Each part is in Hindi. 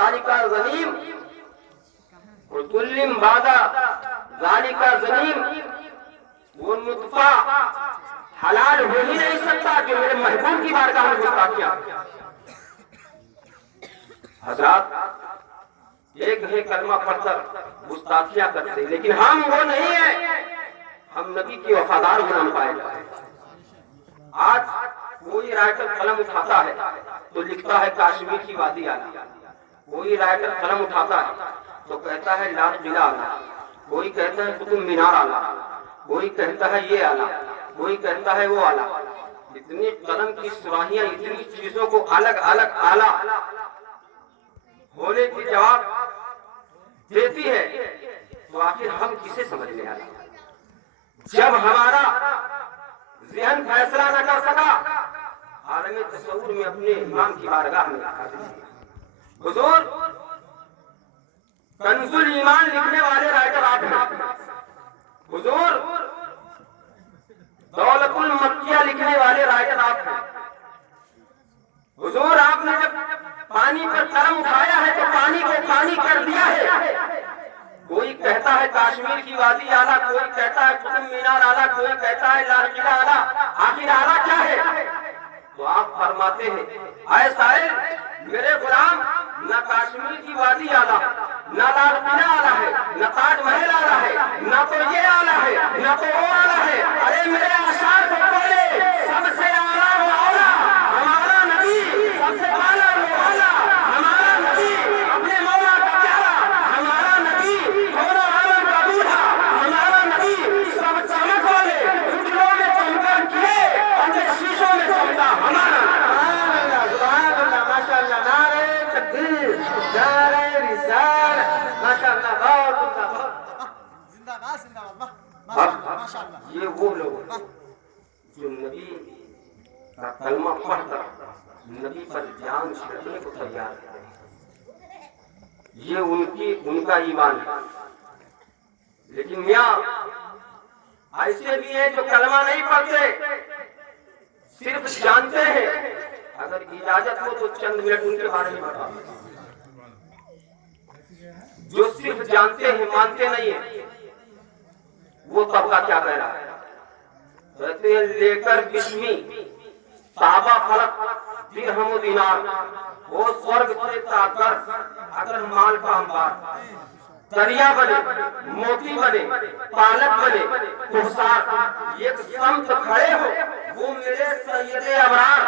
ज़ालिका ज़नीम, कुल्लिम बादा ज़ालिका ज़नीम। वो नुत्फा हलाल हो ही नहीं सकता जो मेरे महबूब की बारगाह में गुस्ताखियां। हजरात एक है कलमा पढ़कर गुस्ताखियां करते, लेकिन हम वो नहीं है, हम नबी की वफादार गुलाम पाए। आज कोई राइटर कलम उठाता है तो लिखता है कश्मीर की वादी आला, कोई राइटर कलम उठाता है तो कहता है लाल किला आला, कोई कहता है कुतुब मीनार आला, कोई कहता है ये आला, कोई कहता है वो आला। इतनी कलम की सुराहियां इतनी चीजों को अलग अलग आला होने की जवाब देती है, तो आखिर हम किसे समझने आला? जब हमारा ज़हन फैसला न कर सका, आलम तसव्वुर में अपने इमाम की बारगाह में हुजूर कंजुल ईमान लिखने वाले राइटर आप हैं, हुजूर दौलतुल मक्किया लिखने वाले राइटर आप हैं, हुजूर आपने जब पानी पर कलम उठाया है तो पानी को पानी कर दिया है। कोई कहता है कश्मीर की वादी आला, कोई कहता है कुतुब मीनार आला, कोई कहता है लाल किला आला, आखिर आला क्या है? तो आप फरमाते हैं ऐ साहिल मेरे गुलाम, न कश्मीर की वादी आला, न लाल किला आला है, न ताजमहल आला है, न तो ये आला है, न तो वो आला है। अरे मेरे आशार को पढ़े, सबसे आला वो आला, हमारा नबी सबसे आला वो आला, हमारा नबी अपने मौला का प्यारा, हमारा नबी दोनों आलम का दूल्हा, हमारा नबी सब चमक वाले उजलों में चमकन किए, अंदर शीशों में चमका हमारा। माशाअल्लाह, नारे तकबीर, नारे रिसालत, माशाअल्लाह, जिंदाबाद जिंदाबाद, माशाअल्लाह। ये वो लोग जो नबी का कलमा पढ़कर नबी पर जान छिड़कने को तैयार है, ये उनका ईमान है। लेकिन मियां ऐसे भी हैं जो कलमा नहीं पढ़ते, सिर्फ जानते हैं। अगर इजाजत हो तो चंद मिनट उनके बारे में बता। जो सिर्फ जानते हैं मानते नहीं है, वो तबका क्या कह रहा है? कहते हैं लेकर बिस्मी ताबा फलक दिरहम दिनार, वो स्वर्ग से ताकर अगर माल का अंबार, दरिया बने, मोती बने, पालक बने, कुहसार एक संत खड़े हो, वो मेरे सैयदे अबरार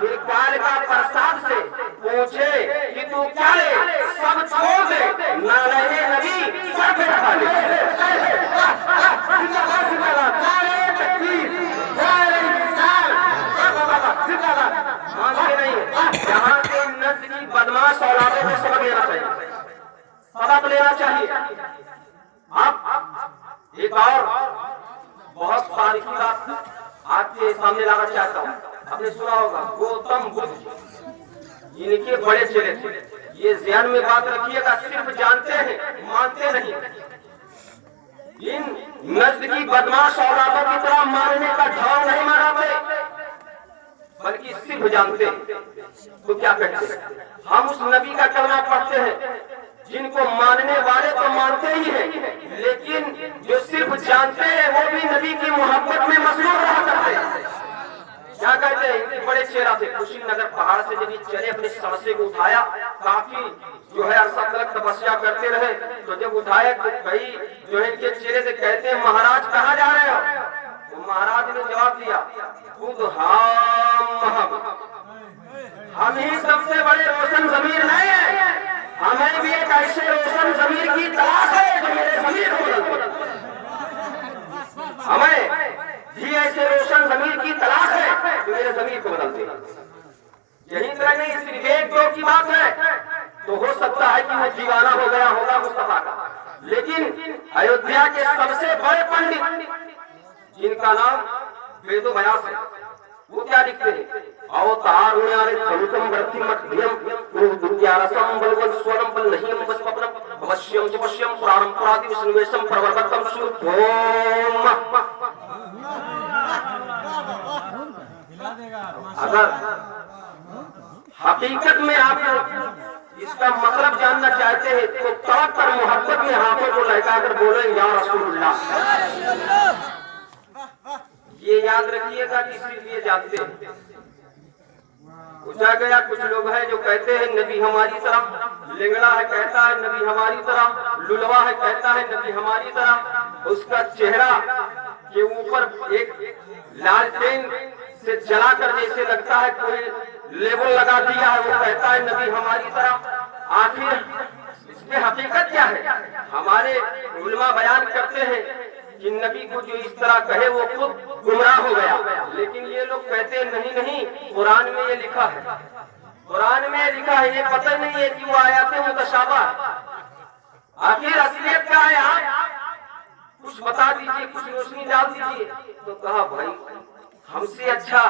बिरकाल का प्रसाद से पूछे कि तू क्या ले, सब छोड़ दे, ना रहे नबी सब खा ले। मानते नहीं, यहाँ के नस्ल की बदमाश औलादों को सबक लेना चाहिए, सबक लेना चाहिए। अब एक और बहुत तारीखी बात आपके सामने लाना चाहता हूँ। आपने सुना होगा गौतम बुद्ध, इनके बड़े चेले थे। ये ध्यान में बात रखिएगा, सिर्फ जानते हैं मानते नहीं। इन नस्ल की बदमाश औलादों की तरह मानने का ढोंग नहीं मारते, बल्कि सिर्फ जानते हैं। तो क्या कहते हैं? हम उस नबी का कलमा पढ़ते हैं जिनको मानने वाले तो मानते ही हैं, लेकिन जो सिर्फ जानते हैं वो भी नबी की मोहब्बत में मशहूर रहा करते हैं। क्या कहते हैं? इनके बड़े चेहरा थे, कुशीनगर पहाड़ से जब ये चले अपने समस्या को उठाया, काफी जो है अरसा तक तपस्या करते रहे, तो जब उठाए तो कई जो है इनके चेहरे से कहते हैं महाराज कहाँ जा रहे हो? तो महाराज ने जवाब दिया खुद हम ही सबसे बड़े रोशन जमीर नहीं है, हमें भी एक ऐसे रोशन जमीर की तलाश है जो मेरे जमीर को बदल दे। हमें भी ऐसे रोशन जमीर की तलाश है जो मेरे जमीर को बदल दे। यही तरह नहीं, सिर्फ एक दो की बात है तो हो सकता है कि वो दीवाना हो गया होगा मुस्तफा का, लेकिन अयोध्या के सबसे बड़े पंडित जिनका नाम वेदो व्यास है, वो क्या लिखते हैं? अवतार कलुकम वृत्ति मध्यम दुर्यारसम बलवल स्वरम बल नहीं बस्पनम अवश्यम जवश्यम पुराणम पुरादि विष्णुवेशम प्रवर्तकम शुद्धोम। अगर हकीकत में आप इसका मतलब जानना चाहते हैं तो तड़प कर मोहब्बत में हाथों को लहकाकर बोले या रसूलुल्लाह। ये याद रखिएगा कि इसीलिए जानते हैं। पूछा गया, कुछ लोग हैं जो कहते हैं नबी हमारी तरह, लिंगड़ा है कहता है नबी हमारी तरह, लुलवा है कहता है नबी हमारी तरह, उसका चेहरा के ऊपर एक लालटेन से जलाकर जैसे लगता है कोई लेबल लगा दिया है, वो कहता है नबी हमारी तरह। आखिर इसमें हकीकत क्या है? हमारे उलमा बयान करते हैं कि नबी को जो इस तरह कहे वो खुद गुमराह हो गया, लेकिन ये लोग कहते हैं नहीं नहीं, कुरान में ये लिखा है, कुरान में लिखा है, ये पता नहीं है कि वो आयात मुतशाबा। आखिर असलियत क्या है? आप कुछ बता दीजिए, कुछ रोशनी डाल दीजिए। तो कहा भाई हमसे अच्छा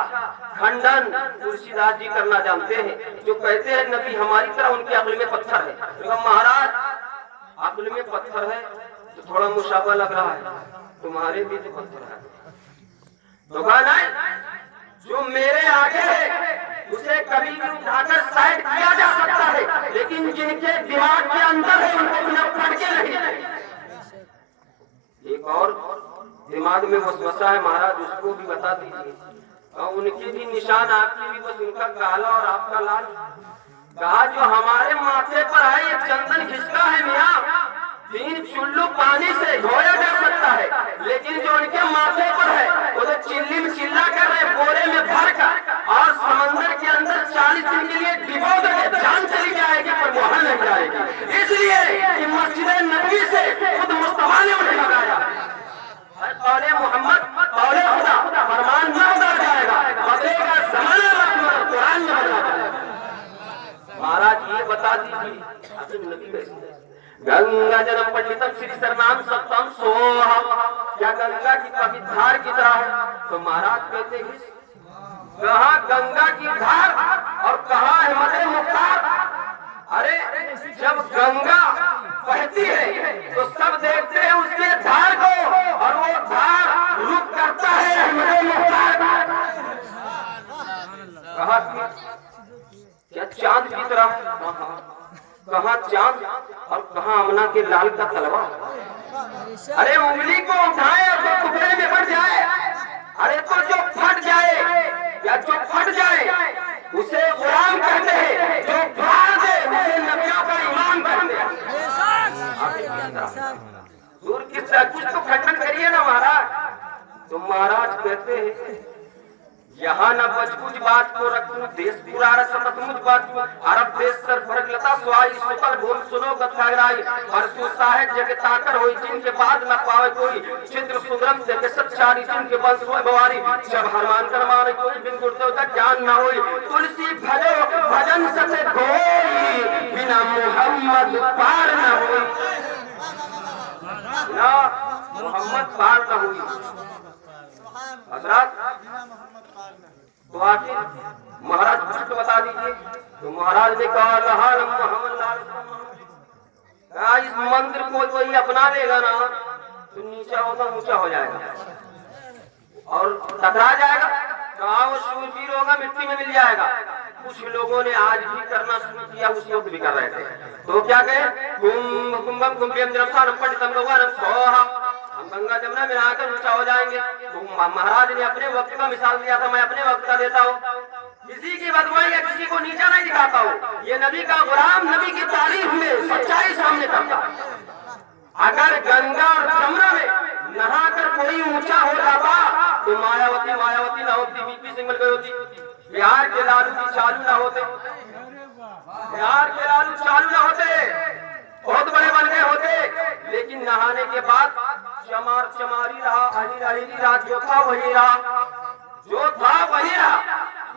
खंडन तुलसीदास जी करना जानते हैं, जो कहते हैं नबी हमारी तरह, उनके अक्ल में पत्थर है। तो महाराज अक्ल में पत्थर है तो थोड़ा मुशाबा लग रहा है, तुम्हारे भी तो पत्थर है। तो कहा नहीं, जो मेरे आगे है उसे कभी भी उठाकर साइड किया जा सकता है, लेकिन जिनके दिमाग के अंदर है उनको बिना पढ़ के नहीं। एक और दिमाग में वसवसा है महाराज, उसको भी बता दीजिए। और उनके भी निशान, आपकी भी, बस उनका काला और आपका लाल। कहा जो हमारे माथे पर है ये चंदन खिसका है मियाँ, 3 चुल्लू पानी से धोया जा सकता है, लेकिन जो उनके माथे पर है वो तो चिल्ली में चिल्ला कर रहे, बोरे में भर कर और समंदर के अंदर 40 दिन के लिए डिबो देंगे, जान चली जाएगी पर वहां नहीं जाएगी। इसलिए कि मस्जिद नबी से खुद मुस्तफा ने उन्हें लगाया। कौले मोहम्मद कौले खुदा, फरमान न उतर जाएगा, बदलेगा जमाना, कुरान में बदला जाएगा। महाराज ये बता दीजिए आखिर नबी कैसे? गंगा जन्म पंडितम श्री सरनाम सप्तम सोहा, क्या गंगा की कभी धार की तरह है? तो महाराज कहते हैं कहा गंगा की धार और कहा अहमद मुख्तार। अरे जब गंगा बहती है तो सब देखते हैं उसके धार को, और वो धार रुक करता है अहमद मुख्तार। कहा क्या चांद की तरह? कहा चांद और कहा अमना के लाल का तलवा। अरे उंगली को उठाए और तो टुकड़े में बढ़ जाए, अरे तो जो फट जाए या जो फट जाए उसे गुलाम कहते हैं, जो फाड़ दे उसे नबियों का इमाम कहते हैं। दूर किससे कुछ तो खंडन करिए ना महाराज। तो महाराज कहते हैं यहाँ न बचकुच बात को रखूं, देश पुराण समत मुझ बात को, अरब देश सर भरक लता सुहाई, सुकल भूल सुनो गथागराई, हरसु साहेब जग ताकर होई, जिनके बाद न पावे कोई, चित्र सुंदरम जग सच्चारी, जिनके बंस होए बवारी, जब हरमान कर मारे कोई, बिन गुरदेव तक ज्ञान न होई, तुलसी भजो भजन सते कोई, बिना मोहम्मद पार न होई, बिना मोहम्मद पार न हुई। हजरत तो आखिर महाराज कुछ तो बता दीजिए। तो महाराज ने कहा इस मंदिर को कोई अपना लेगा ना तो नीचा होगा ऊंचा हो जाएगा और टकरा जाएगा, कहा वो शूरवीर होगा मिट्टी में मिल जाएगा। कुछ लोगों ने आज भी करना शुरू किया, उस वक्त भी कर रहे थे। तो क्या कहे कुंभम कुंभम जरम पंडितम लोग गंगा जमुना में आकर ऊंचा हो जाएंगे। तो महाराज ने अपने वक्त का मिसाल दिया था, मैं अपने वक्त का देता हूँ। किसी की बदगुई या किसी को नीचा नहीं दिखाता हूँ, ये नबी का गुलाम नबी की तारीफ में सच्चाई सामने करता। अगर गंगा और जमुना में नहाकर कोई ऊंचा हो जाता तो मायावती मायावती ना होती, बीपी सिंगल गई होती, बिहार के लालू जी चालू ना होते, बिहार के लालू चालू ना होते, बहुत बड़े बन गए होते। लेकिन नहाने के बाद चमार चमारी रहा, अहिर अहिरी रहा, जो था वही रहा, जो था वही रहा।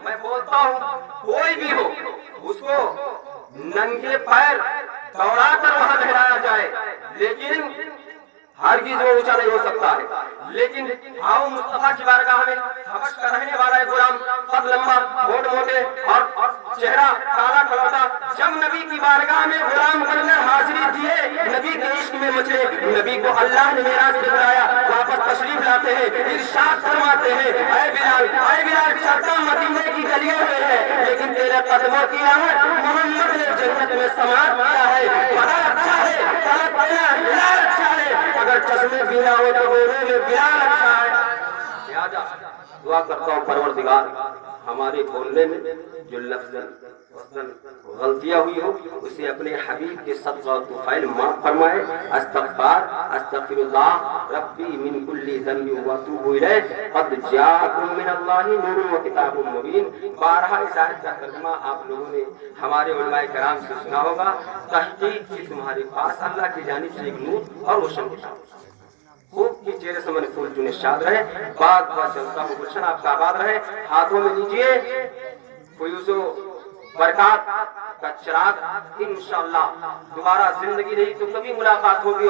मैं बोलता हूँ कोई भी हो उसको नंगे पैर दौड़ा कर वहां लहराया जाए, लेकिन हरगिज वो ऊंचा नहीं हो सकता है। लेकिन आओ मुस्तफा की बारगाह में हबश का रहने वाला है गुलाम, कद लंबा, मोट मोटे और चेहरा काला खलौता, जब नबी की बारगाह में गुलाम बनकर हाजिरी दिए, नबी के इश्क में मुझे नबी को अल्लाह ने मेराज में बुलाया, वापस तशरीफ लाते हैं, इरशाद फरमाते हैं, ऐ बिलाल चलता मदीने की गलियों में है, लेकिन तेरे कदमों की आहट मोहम्मद ने जन्नत में समात किया है। बड़ा अच्छा है, खाना पीना बिलाल अच्छा है, अगर चश्मे बिना हो तो बोलने में बिलाल अच्छा है। लिहाजा दुआ करता हूँ परवरदिगार हमारे बोलने में जो लफ्ज़ गलतियां हुई हो उसे अपने हबीब के सदक़ा तुफ़ैल माफ फरमाए। अस्तग़फिरुल्लाह रब्बी मिन कुल्ली ज़ंबि व अतूबु इलैह क़द जाअकुम मिनल्लाहि नूरुन व किताबुम मुबीन। बारहा इस आयत का तर्जुमा आप लोगों ने हमारे उलमाए किराम से सुना होगा। तहक़ीक़ की तुम्हारे पास अल्लाह की जानिब से एक नूर और रोशन किताब खूब की चेहरे से मन फूल चुने शाद रहे, बाग बाग चलता हुआ गुलशन आपका आबाद रहे। हाथों में लीजिए फयूज़ो बरकत का चिराग। इंशाअल्लाह दोबारा जिंदगी रही तो कभी मुलाकात होगी।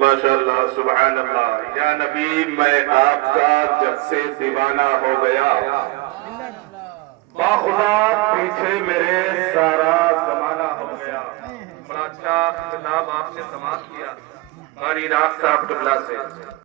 माशाअल्लाह सुभान अल्लाह। या नबी मैं आपका जब से दीवाना हो गया, बाखुदा पीछे मेरे सारा जमाना हो गया। बड़ा अच्छा किताब आपने समाप्त किया कारी राग साहब टुकला से।